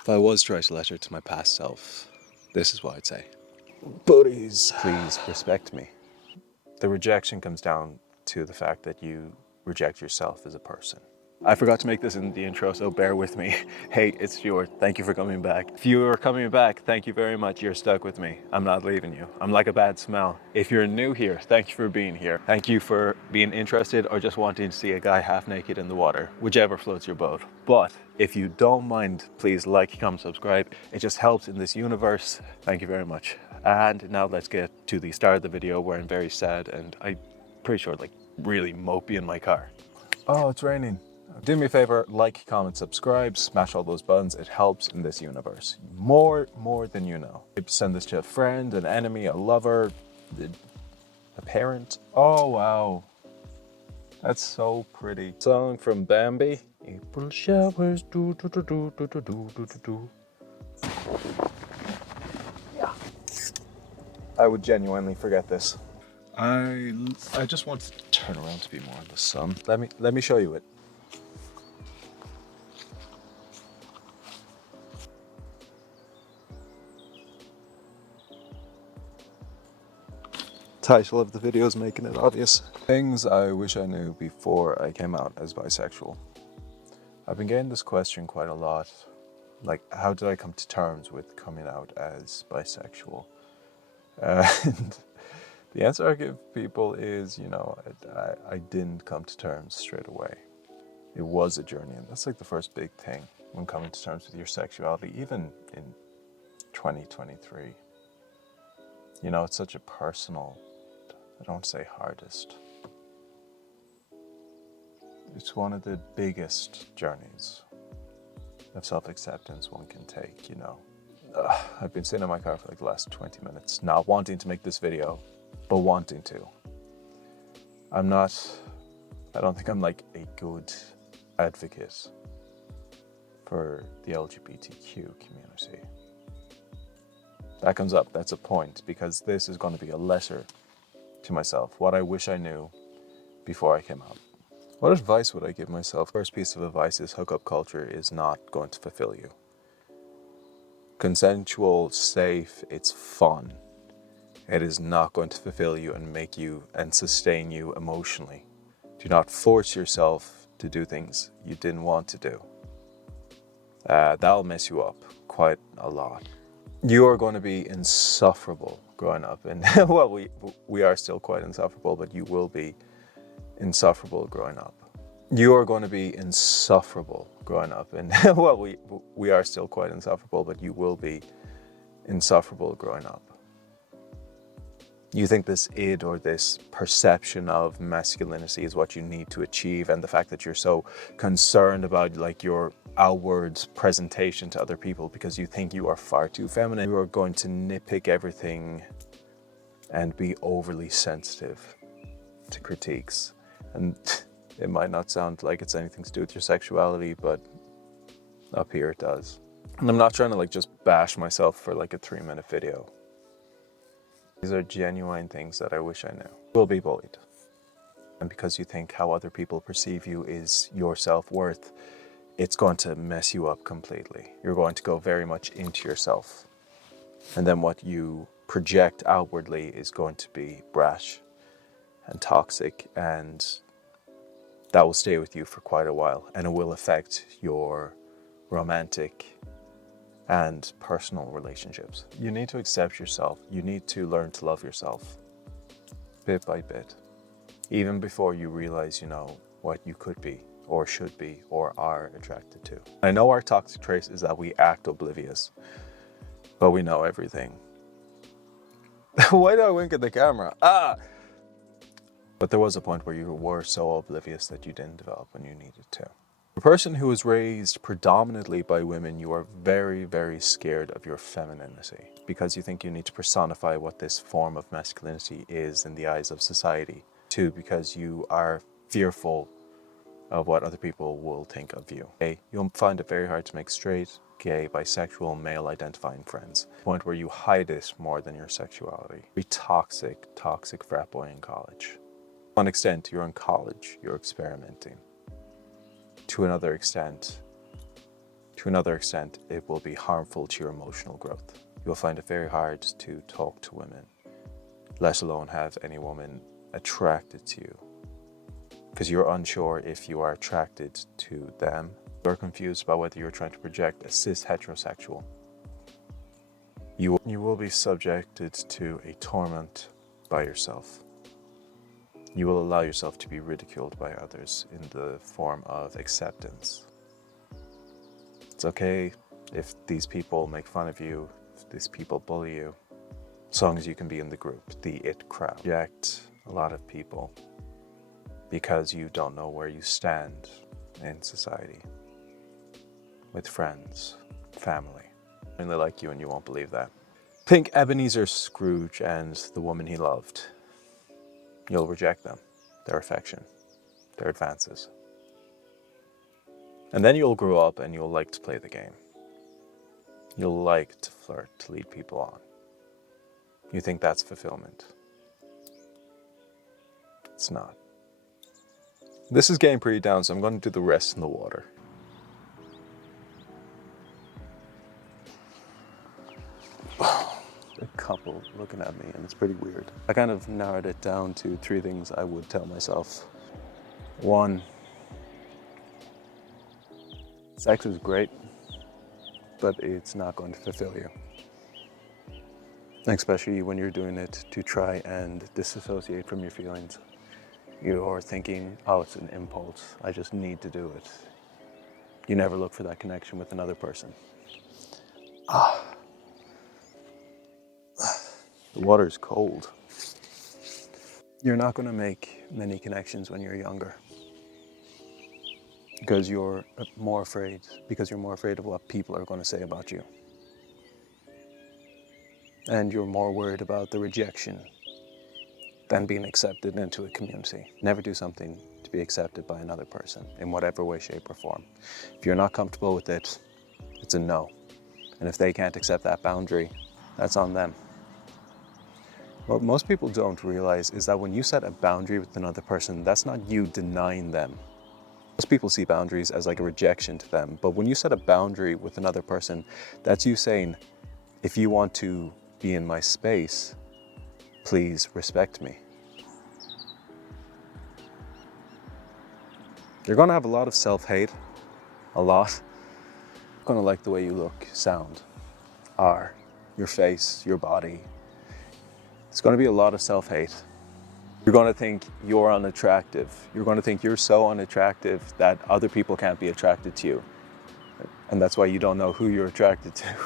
If I was to write a letter to my past self, this is what I'd say. Buddies, please respect me. The rejection comes down to the fact that you reject yourself as a person. I forgot to make this in the intro, so bear with me. Hey, it's Stuart. Thank you for coming back. If you are coming back, thank you very much. You're stuck with me. I'm not leaving you. I'm like a bad smell. If you're new here, thank you for being here. Thank you for being interested or just wanting to see a guy half naked in the water, whichever floats your boat. But if you don't mind, please like, comment, subscribe. It just helps in this universe. Thank you very much. And now let's get to the start of the video where I'm very sad and I'm pretty sure like really mopey in my car. Oh, it's raining. Do me a favor, like, comment, subscribe, smash all those buttons. It helps in this universe. More than you know. Send this to a friend, an enemy, a lover, a parent. Oh, wow. That's so pretty. Song from Bambi. April showers, do do do do do do do do do. Yeah. I would genuinely forget this. I just want to turn around to be more in the sun. Let me show you it. Title of the video is making it obvious. Things I wish I knew before I came out as bisexual. I've been getting this question quite a lot. Like, how did I come to terms with coming out as bisexual? And the answer I give people is, you know, I didn't come to terms straight away. It was a journey, and that's like the first big thing when coming to terms with your sexuality, even in 2023. You know, it's such a personal, I don't say hardest. It's one of the biggest journeys of self-acceptance one can take, you know. I've been sitting in my car for like the last 20 minutes, not wanting to make this video, but wanting to. I don't think I'm like a good advocate for the LGBTQ community. That comes up, that's a point, because this is going to be a letter to myself, what I wish I knew before I came out. What advice would I give myself? First piece of advice is hookup culture is not going to fulfill you. Consensual, safe, it's fun. It is not going to fulfill you and make you and sustain you emotionally. Do not force yourself to do things you didn't want to do. That'll mess you up quite a lot. You are going to be insufferable growing up, and well, we are still quite insufferable, but you will be insufferable growing up. You are going to be insufferable growing up, and well, we are still quite insufferable, but you will be insufferable growing up. You think this id or this perception of masculinity is what you need to achieve, and the fact that you're so concerned about like your outward presentation to other people because you think you are far too feminine, you are going to nitpick everything and be overly sensitive to critiques. And it might not sound like it's anything to do with your sexuality, but up here it does. And I'm not trying to like just bash myself for like a 3-minute video. These are genuine things that I wish I knew. You will be bullied. And because you think how other people perceive you is your self-worth, it's going to mess you up completely. You're going to go very much into yourself. And then what you project outwardly is going to be brash and toxic, and that will stay with you for quite a while, and it will affect your romantic and personal relationships. You need to accept yourself. You need to learn to love yourself bit by bit, even before you realize, you know, what you could be or should be or are attracted to. I know our toxic trait is that we act oblivious, but we know everything. Why do I wink at the camera? But there was a point where you were so oblivious that you didn't develop when you needed to. A person who was raised predominantly by women, you are very, very scared of your femininity because you think you need to personify what this form of masculinity is in the eyes of society. 2, because you are fearful of what other people will think of you. You'll find it very hard to make straight, gay, bisexual, male-identifying friends. To the point where you hide it more than your sexuality. Be toxic frat boy in college. To one extent, you're in college, you're experimenting. To another extent, To another extent, it will be harmful to your emotional growth. You'll find it very hard to talk to women, let alone have any woman attracted to you, because you're unsure if you are attracted to them. You're confused about whether you're trying to project a cis heterosexual. You will be subjected to a torment by yourself. You will allow yourself to be ridiculed by others in the form of acceptance. It's okay if these people make fun of you, if these people bully you, as long as you can be in the group, the it crowd. Reject a lot of people because you don't know where you stand in society, with friends, family. They like you and you won't believe that. Think Ebenezer Scrooge and the woman he loved. You'll reject them, their affection, their advances. And then you'll grow up and you'll like to play the game. You'll like to flirt, to lead people on. You think that's fulfillment. It's not. This is getting pretty down, so I'm going to do the rest in the water. A couple looking at me, and it's pretty weird. I kind of narrowed it down to 3 things I would tell myself. 1, sex is great, but it's not going to fulfill you. Especially when you're doing it to try and disassociate from your feelings. You're thinking, oh, it's an impulse, I just need to do it. You never look for that connection with another person. The water is cold. You're not going to make many connections when you're younger because you're more afraid of what people are going to say about you. And you're more worried about the rejection than being accepted into a community. Never do something to be accepted by another person in whatever way, shape, or form. If you're not comfortable with it, it's a no. And if they can't accept that boundary, that's on them. What most people don't realize is that when you set a boundary with another person, that's not you denying them. Most people see boundaries as like a rejection to them, but when you set a boundary with another person, that's you saying, if you want to be in my space, please respect me. You're gonna have a lot of self-hate, a lot. You're gonna like the way you look, sound, are, your face, your body. It's gonna be a lot of self-hate. You're gonna think you're unattractive. You're gonna think you're so unattractive that other people can't be attracted to you. And that's why you don't know who you're attracted to.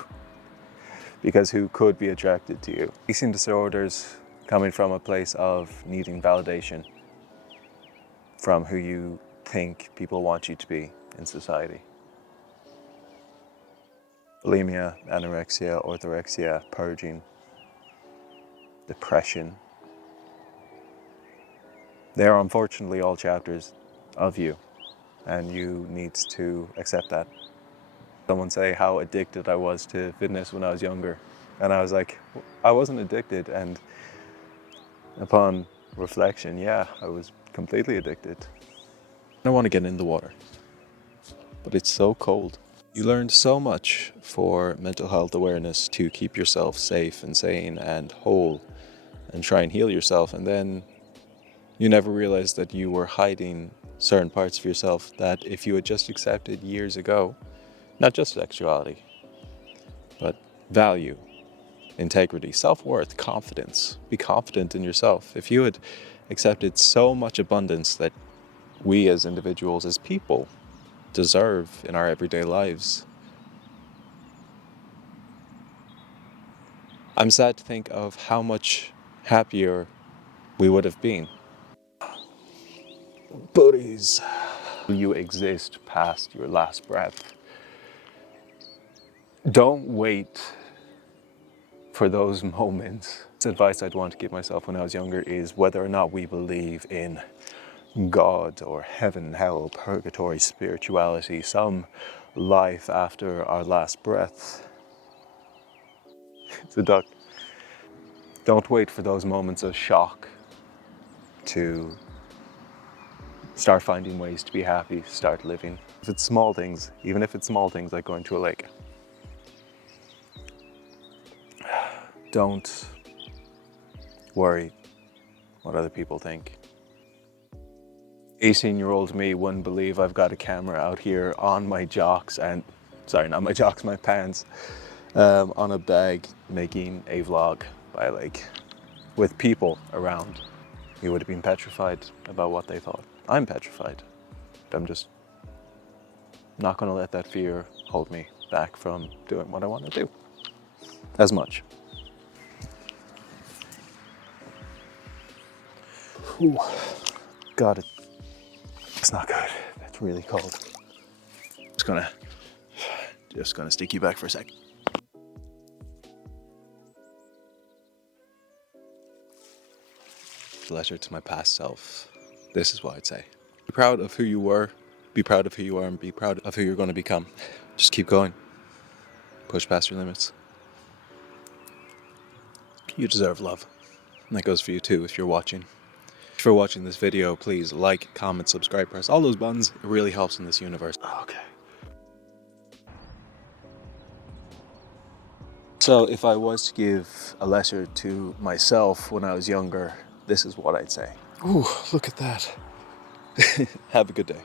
Because who could be attracted to you? Eating disorders coming from a place of needing validation from who you think people want you to be in society. Bulimia, anorexia, orthorexia, purging, depression. They are unfortunately all chapters of you, and you need to accept that. Someone say how addicted I was to fitness when I was younger, and I was like, I wasn't addicted, and upon reflection, yeah, I was completely addicted. I want to get in the water, but it's so cold. You learned so much for mental health awareness to keep yourself safe and sane and whole and try and heal yourself, and then you never realized that you were hiding certain parts of yourself that if you had just accepted years ago, not just sexuality, but value, integrity, self-worth, confidence. Be confident in yourself. If you had accepted so much abundance that we as individuals, as people, deserve in our everyday lives. I'm sad to think of how much happier we would have been. Buddies, you exist past your last breath. Don't wait for those moments. The advice I'd want to give myself when I was younger is whether or not we believe in God or heaven, hell, purgatory, spirituality, some life after our last breath. It's a duck. Don't wait for those moments of shock to Start finding ways to be happy, start living. If it's small things, even if it's small things like going to a lake, don't worry what other people think. 18-year-old me wouldn't believe I've got a camera out here on my jocks and, sorry, not my jocks, my pants, on a bag making a vlog by a lake with people around. You would have been petrified about what they thought. I'm petrified. But I'm just not going to let that fear hold me back from doing what I want to do as much. Ooh, God, it's not good. It's really cold. Just gonna stick you back for a sec. Letter to my past self. This is what I'd say. Be proud of who you were, be proud of who you are, and be proud of who you're going to become. Just keep going. Push past your limits. You deserve love. And that goes for you too if you're watching. If you're watching this video, please like, comment, subscribe, press all those buttons. It really helps in this universe. Okay. So if I was to give a letter to myself when I was younger, this is what I'd say. Ooh, look at that. Have a good day.